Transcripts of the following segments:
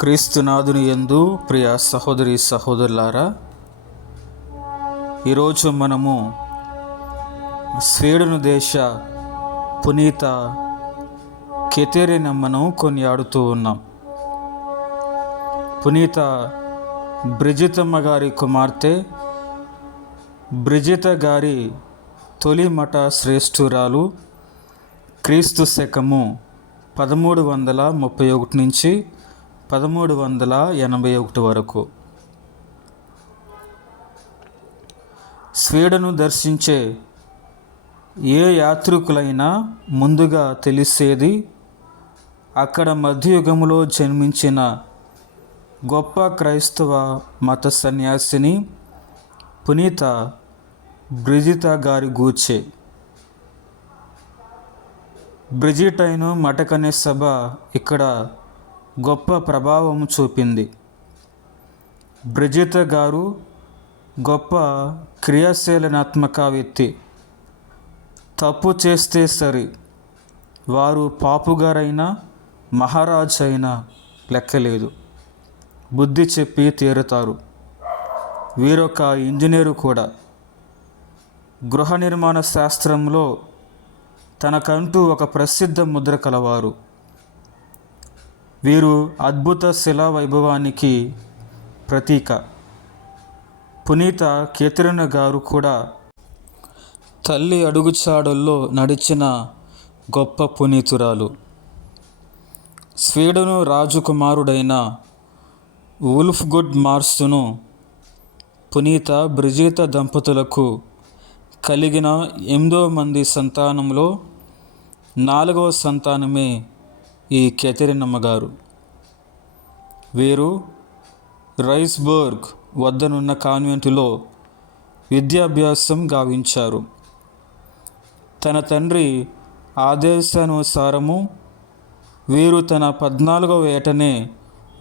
క్రీస్తునాథుని యందు ప్రియ సహోదరి సహోదరులారా, ఈరోజు మనము స్వీడను దేశ పునీత కెథెరినమ్మను కొనియాడుతూ ఉన్నాం. పునీత బ్రిజితమ్మ గారి కుమార్తె బ్రిజిత గారి తొలి మఠ శ్రేష్ఠురాలు. క్రీస్తు శకము 1331 నుంచి 1381 వరకు. స్వీడను దర్శించే ఏ యాత్రికులైనా ముందుగా తెలిసేది అక్కడ మధ్యయుగములో జన్మించిన గొప్ప క్రైస్తవ మత సన్యాసిని పునీత బ్రిజిత గారి గూర్చే. బ్రిజిటైను మఠకనే సభ ఇక్కడ గొప్ప ప్రభావం చూపింది. బ్రిజిత గారు గొప్ప క్రియాశీలనాత్మక వ్యక్తి. తప్పు చేస్తే సరి, వారు పాపుగారైనా మహారాజు అయినా లెక్కలేదు, బుద్ధి చెప్పి తీరుతారు. వీరొక ఇంజనీరు కూడా. గృహ నిర్మాణ శాస్త్రంలో తనకంటూ ఒక ప్రసిద్ధ ముద్ర కలవారు. వీరు అద్భుత శిలా వైభవానికి ప్రతీక. పునీత కెథెరిన గారు కూడా తల్లి అడుగుచాడల్లో నడిచిన గొప్ప పునీతురాలు. స్వీడను రాజకుమారుడైన వుల్ఫ్గుడ్ మార్సును పునీత బ్రిజిత దంపతులకు కలిగిన 8వ మంది సంతానంలో 4వ సంతానమే ఈ కెథెరినమ్మ గారు. వీరు రైస్బర్గ్ వద్దనున్న కాన్వెంటులో విద్యాభ్యాసం గావించారు. తన తండ్రి ఆదేశానుసారము వీరు తన 14వ ఏటనే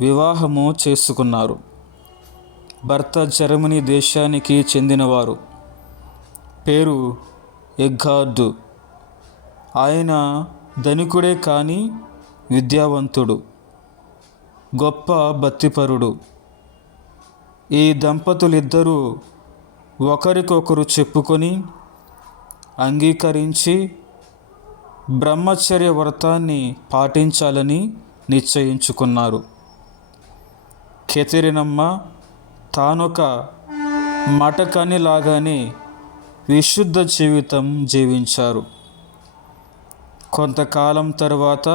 వివాహము చేసుకున్నారు. భర్త జర్మనీ దేశానికి చెందినవారు. పేరు ఎగ్హార్డు. ఆయన ధనికుడే కానీ విద్యావంతుడు, గొప్ప భక్తిపరుడు. ఈ దంపతులిద్దరూ ఒకరికొకరు చెప్పుకొని అంగీకరించి బ్రహ్మచర్య వ్రతాన్ని పాటించాలని నిశ్చయించుకున్నారు. కెథెరినమ్మ తానొక మఠకనిలాగానే విశుద్ధ జీవితం జీవించారు. కొంతకాలం తరువాత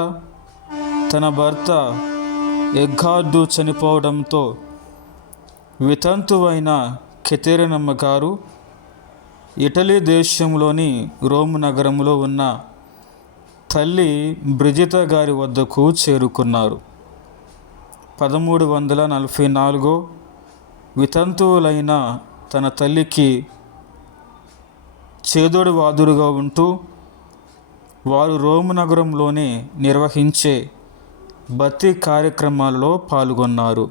తన భర్త ఎగ్హార్డు చనిపోవడంతో వితంతువైన కెథెరినమ్మ గారు ఇటలీ దేశంలోని రోమ్ నగరంలో ఉన్న తల్లి బ్రిజిత గారి వద్దకు చేరుకున్నారు. 1344 వితంతువులైన తన తల్లికి చేదోడు వాదుడుగా ఉంటూ వారు రోమ్ నగరంలోనే నిర్వహించే భక్తి కార్యక్రమాలలో పాల్గొన్నారు.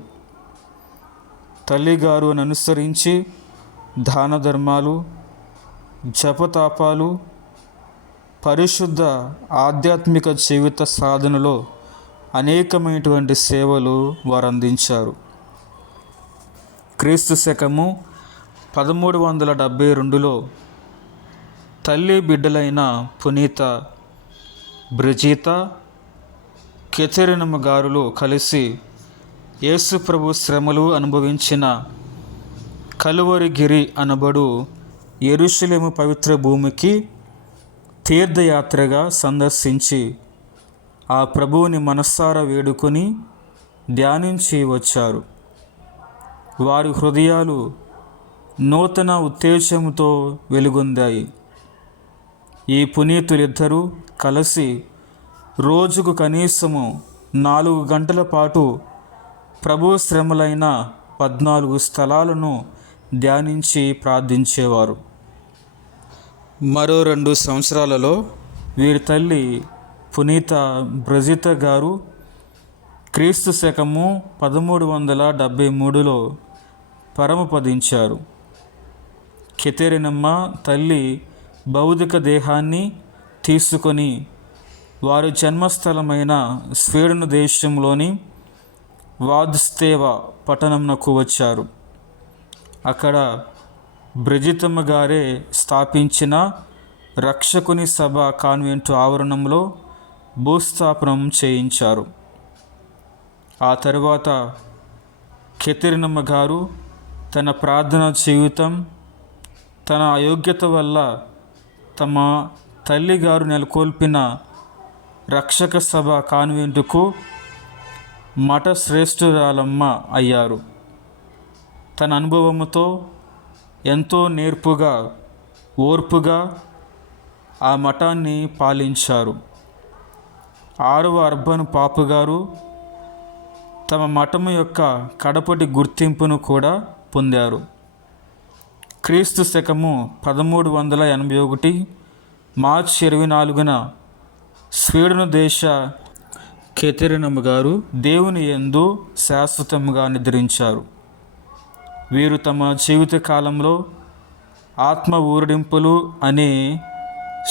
తల్లిగారు అనుసరించి దాన ధర్మాలు, జపతాపాలు, పరిశుద్ధ ఆధ్యాత్మిక జీవిత సాధనలో అనేకమైనటువంటి సేవలు వారు అందించారు. క్రీస్తు శకము 1372లో తల్లి బిడ్డలైన పునీత బ్రిజిత కెథెరినమ్మ గారులు కలిసి యేసు ప్రభు శ్రమలు అనుభవించిన కలువరిగిరి అనబడు యెరూషలేము పవిత్ర భూమికి తీర్థయాత్రగా సందర్శించి ఆ ప్రభువుని మనస్సారా వేడుకొని ధ్యానించి వచ్చారు. వారి హృదయాలు నూతన ఉత్తేజంతో వెలుగొందాయి. ఈ పునీతులిద్దరూ కలిసి రోజుకు కనీసము 4 గంటల పాటు ప్రభు శ్రమలైన 14 స్థలాలను ధ్యానించి ప్రార్థించేవారు. మరో 2 సంవత్సరాలలో వీరి తల్లి పునీత బ్రిజిత గారు క్రీస్తు శకము 1373లో పరమపదించారు. కెథెరినమ్మ తల్లి భౌతిక దేహాన్ని తీసుకొని వారి జన్మస్థలమైన స్వీడన్ దేశంలోని వాద్స్తేవ పట్టణంనకు వచ్చారు. అక్కడ బ్రిజితమ్మ గారే స్థాపించిన రక్షకుని సభ కాన్వెంటు ఆవరణంలో భూస్థాపనం చేయించారు. ఆ తరువాత కెథెరినమ్మ గారు తన ప్రార్థనా జీవితం, తన అయోగ్యత వల్ల తమ తల్లిగారు నెలకొల్పిన రక్షక సభ కాన్వెంటుకు మఠ శ్రేష్ఠురాలమ్మ అయ్యారు. తన అనుభవముతో ఎంతో నేర్పుగా, ఓర్పుగా ఆ మఠాన్ని పాలించారు. 6వ అర్బన్ పాపు గారు తమ మఠము యొక్క కడపటి గుర్తింపును కూడా పొందారు. క్రీస్తు శకము 1381 మార్చి 24న స్వీడను దేశ కెథెరినమ్మ గారు దేవుని యందు శాశ్వతముగా నిద్రించారు. వీరు తమ జీవిత కాలంలో ఆత్మ ఊరడింపులు అనే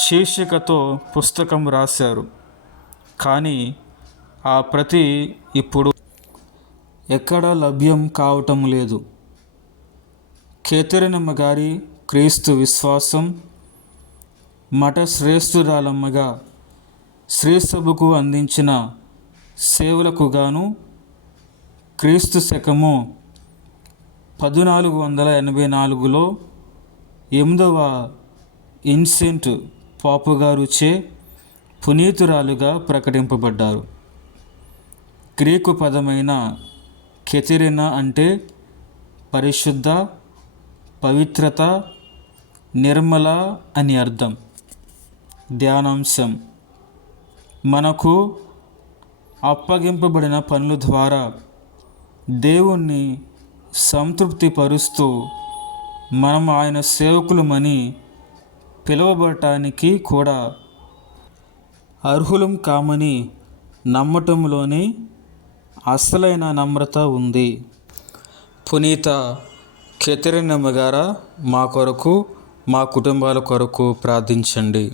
శీర్షికతో పుస్తకం రాశారు. కానీ ఆ ప్రతి ఇప్పుడు ఎక్కడా లభ్యం కావటం లేదు. కెథెరినమ్మ గారి క్రీస్తు విశ్వాసం, మఠ శ్రేష్ఠురాలమ్మగా శ్రీసభకు అందించిన సేవలకు గాను క్రీస్తు శకము 1484లో 8వ ఇన్సెంట్ పాపుగారుచే పునీతురాలుగా ప్రకటింపబడ్డారు. గ్రీకు పదమైన కెథెరినా అంటే పరిశుద్ధ, పవిత్రత, నిర్మల అని అర్థం. ధ్యానాంశం: మనకు అప్పగింపబడిన పనుల ద్వారా దేవుణ్ణి సంతృప్తిపరుస్తూ మనం ఆయన సేవకులమని పిలువబడటానికి కూడా అర్హులం కామని నమ్మటంలోనే అసలైన నమ్రత ఉంది. పునీత కెథెరినమ్మ గారా, మా కొరకు, మా కుటుంబాల కొరకు ప్రార్థించండి.